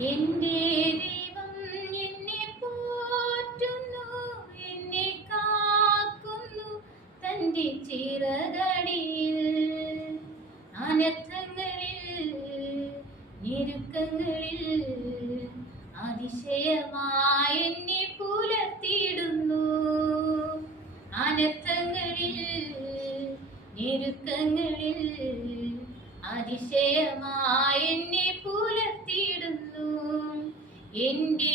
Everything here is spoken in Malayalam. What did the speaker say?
എന്റെ ദൈവം എന്നെ പോറ്റുന്നു, എന്നെ കാക്കുന്നു തന്റെ ചിറകടിയിൽ. അനർത്ഥങ്ങളിൽ ഞെരുക്കങ്ങളിൽ അതിശയമായി എന്നെ പുലർത്തിയിടുന്നു. അനർത്ഥങ്ങളിൽ ഞെരുക്കങ്ങളിൽ അതിശയമായി എന്നെ പുലർത്തിയിടുന്നു. എന്റെ